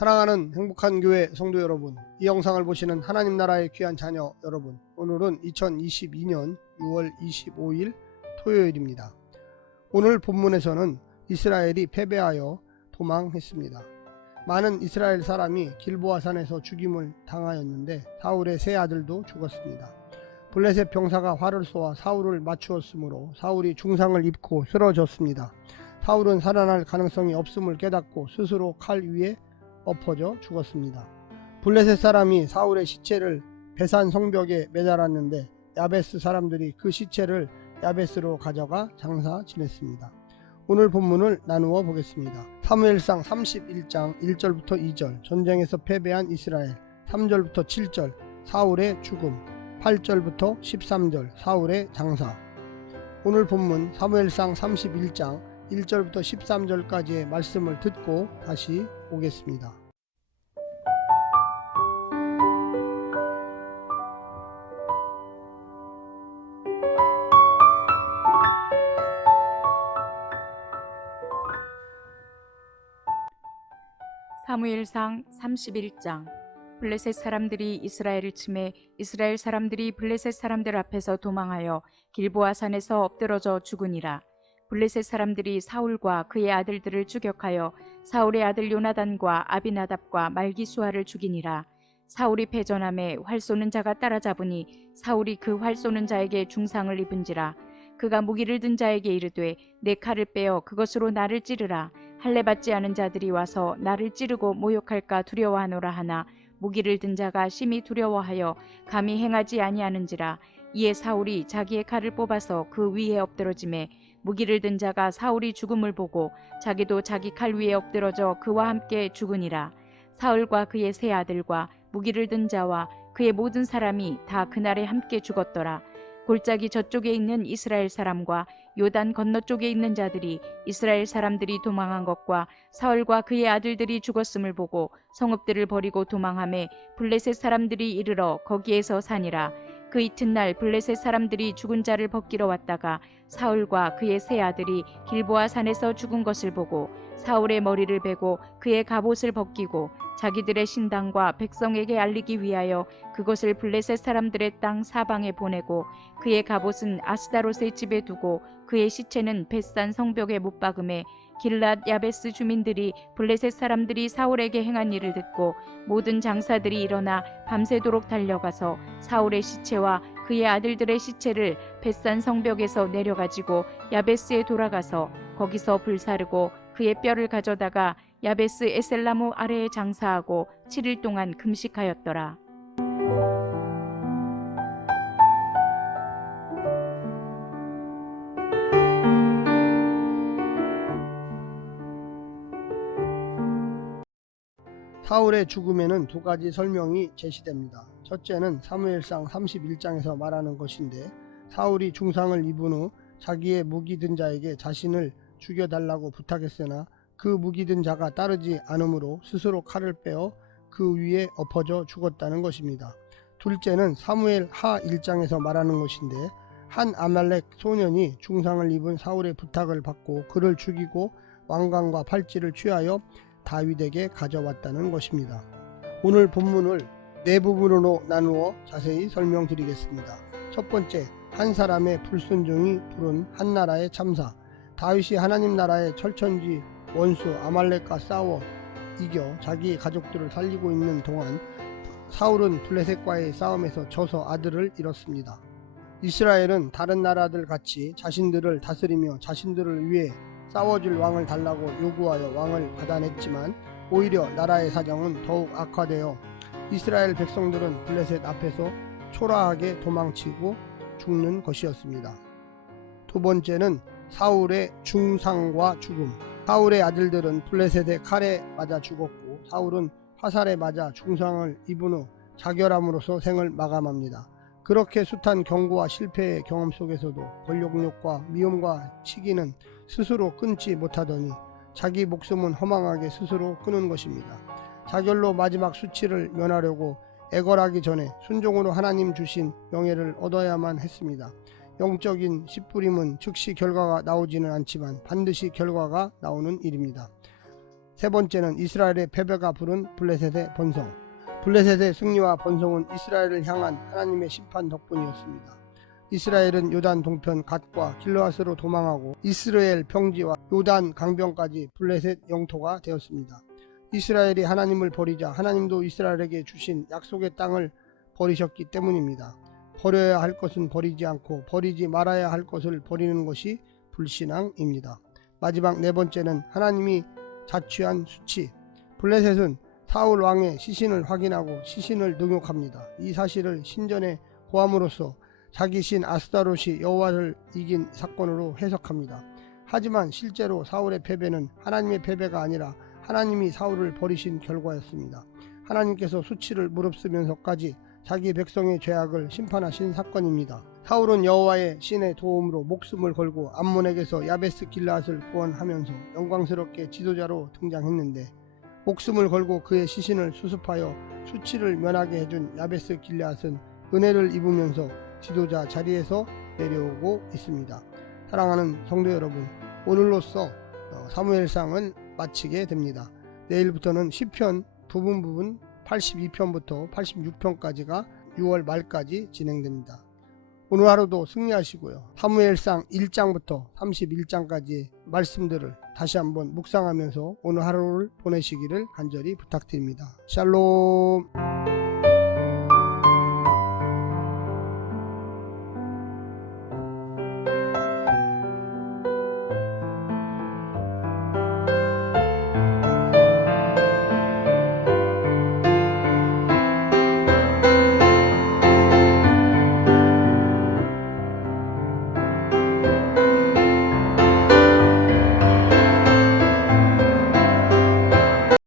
사랑하는 행복한 교회 성도 여러분, 이 영상을 보시는 하나님 나라의 귀한 자녀 여러분, 오늘은 2022년 6월 25일 토요일입니다. 오늘 본문에서는 이스라엘이 패배하여 도망했습니다. 많은 이스라엘 사람이 길보아 산에서 죽임을 당하였는데 사울의 세 아들도 죽었습니다. 블레셋 병사가 활을 쏘아 사울을 맞추었으므로 사울이 중상을 입고 쓰러졌습니다. 사울은 살아날 가능성이 없음을 깨닫고 스스로 칼 위에 엎어져 죽었습니다. 블레셋 사람이 사울의 시체를 베산 성벽에 매달았는데 야베스 사람들이 그 시체를 야베스로 가져가 장사 지냈습니다. 오늘 본문을 나누어 보겠습니다. 사무엘상 31장 1절부터 2절 전쟁에서 패배한 이스라엘, 3절부터 7절 사울의 죽음, 8절부터 13절 사울의 장사. 오늘 본문 사무엘상 31장 1절부터 13절까지의 말씀을 듣고 다시 오겠습니다. 사무엘상 31장. 블레셋 사람들이 이스라엘을 치매 이스라엘 사람들이 블레셋 사람들 앞에서 도망하여 길보아 산에서 엎드러져 죽으니라. 블레셋 사람들이 사울과 그의 아들들을 추격하여 사울의 아들 요나단과 아비나답과 말기수아를 죽이니라. 사울이 패전함에 활 쏘는 자가 따라잡으니 사울이 그 활 쏘는 자에게 중상을 입은지라. 그가 무기를 든 자에게 이르되 내 칼을 빼어 그것으로 나를 찌르라. 할례 받지 않은 자들이 와서 나를 찌르고 모욕할까 두려워하노라 하나 무기를 든 자가 심히 두려워하여 감히 행하지 아니하는지라. 이에 사울이 자기의 칼을 뽑아서 그 위에 엎드러지매 무기를 든 자가 사울이 죽음을 보고 자기도 자기 칼 위에 엎드러져 그와 함께 죽으니라. 사울과 그의 세 아들과 무기를 든 자와 그의 모든 사람이 다 그날에 함께 죽었더라. 골짜기 저쪽에 있는 이스라엘 사람과 요단 건너쪽에 있는 자들이 이스라엘 사람들이 도망한 것과 사울과 그의 아들들이 죽었음을 보고 성읍들을 버리고 도망하매 블레셋 사람들이 이르러 거기에서 사니라. 그 이튿날 블레셋 사람들이 죽은 자를 벗기러 왔다가 사울과 그의 세 아들이 길보아 산에서 죽은 것을 보고 사울의 머리를 베고 그의 갑옷을 벗기고 자기들의 신당과 백성에게 알리기 위하여 그것을 블레셋 사람들의 땅 사방에 보내고 그의 갑옷은 아스다롯의 집에 두고 그의 시체는 벳산 성벽에 못 박음에 길랏 야베스 주민들이 블레셋 사람들이 사울에게 행한 일을 듣고 모든 장사들이 일어나 밤새도록 달려가서 사울의 시체와 그의 아들들의 시체를 벳산 성벽에서 내려가지고 야베스에 돌아가서 거기서 불사르고 그의 뼈를 가져다가 야베스 에셀나무 아래에 장사하고 7일 동안 금식하였더라. 사울의 죽음에는 두 가지 설명이 제시됩니다. 첫째는 사무엘상 31장에서 말하는 것인데 사울이 중상을 입은 후 자기의 무기 든 자에게 자신을 죽여달라고 부탁했으나 그 무기 든 자가 따르지 않으므로 스스로 칼을 빼어 그 위에 엎어져 죽었다는 것입니다. 둘째는 사무엘 하 1장에서 말하는 것인데 한 아말렉 소년이 중상을 입은 사울의 부탁을 받고 그를 죽이고 왕관과 팔찌를 취하여 다윗에게 가져왔다는 것입니다. 오늘 본문을 네 부분으로 나누어 자세히 설명드리겠습니다. 첫 번째, 한 사람의 불순종이 부른 한 나라의 참사. 다윗이 하나님 나라의 철천지 원수 아말렉과 싸워 이겨 자기 가족들을 살리고 있는 동안 사울은 블레셋과의 싸움에서 져서 아들을 잃었습니다. 이스라엘은 다른 나라들 같이 자신들을 다스리며 자신들을 위해 싸워줄 왕을 달라고 요구하여 왕을 받아냈지만 오히려 나라의 사정은 더욱 악화되어 이스라엘 백성들은 블레셋 앞에서 초라하게 도망치고 죽는 것이었습니다. 두 번째는 사울의 중상과 죽음. 사울의 아들들은 블레셋의 칼에 맞아 죽었고 사울은 화살에 맞아 중상을 입은 후 자결함으로써 생을 마감합니다. 그렇게 숱한 경고와 실패의 경험 속에서도 권력욕과 미움과 시기는 스스로 끊지 못하더니 자기 목숨은 허망하게 스스로 끊은 것입니다. 자결로 마지막 수치를 면하려고 애걸하기 전에 순종으로 하나님 주신 명예를 얻어야만 했습니다. 영적인 씨뿌림은 즉시 결과가 나오지는 않지만 반드시 결과가 나오는 일입니다. 세 번째는 이스라엘의 패배가 부른 블레셋의 번성. 블레셋의 승리와 번성은 이스라엘을 향한 하나님의 심판 덕분이었습니다. 이스라엘은 요단 동편 갓과 길르앗으로 도망하고 이스라엘 평지와 요단 강변까지 블레셋 영토가 되었습니다. 이스라엘이 하나님을 버리자 하나님도 이스라엘에게 주신 약속의 땅을 버리셨기 때문입니다. 버려야 할 것은 버리지 않고 버리지 말아야 할 것을 버리는 것이 불신앙입니다. 마지막 네 번째는 하나님이 자취한 수치. 블레셋은 사울 왕의 시신을 확인하고 시신을 능욕합니다. 이 사실을 신전에 고함으로써 자기 신 아스타롯이 여호와를 이긴 사건으로 해석합니다. 하지만 실제로 사울의 패배는 하나님의 패배가 아니라 하나님이 사울을 버리신 결과였습니다. 하나님께서 수치를 무릅쓰면서까지 자기 백성의 죄악을 심판하신 사건입니다. 사울은 여호와의 신의 도움으로 목숨을 걸고 암몬에게서 야베스 길르앗을 구원하면서 영광스럽게 지도자로 등장했는데 목숨을 걸고 그의 시신을 수습하여 수치를 면하게 해준 야베스 길르앗은 은혜를 입으면서 지도자 자리에서 내려오고 있습니다. 사랑하는 성도 여러분, 오늘로써 사무엘상은 마치게 됩니다. 내일부터는 시편 부분 82편부터 86편까지가 6월 말까지 진행됩니다. 오늘 하루도 승리하시고요. 사무엘상 1장부터 31장까지의 말씀들을 다시 한번 묵상하면서 오늘 하루를 보내시기를 간절히 부탁드립니다. 샬롬.